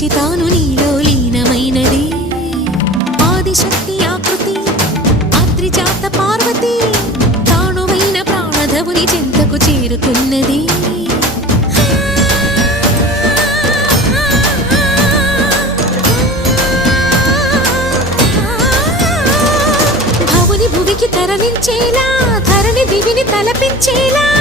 నుంచి తాను నీలో లీనమైనది ఆదిశక్తి ఆకృతి ఆద్రిజాత పార్వతి తానువైన ప్రాణధవుని చెంతకు చేరుతున్నది భువికి తరలించేలా ధరణి దివిని తలపించేలా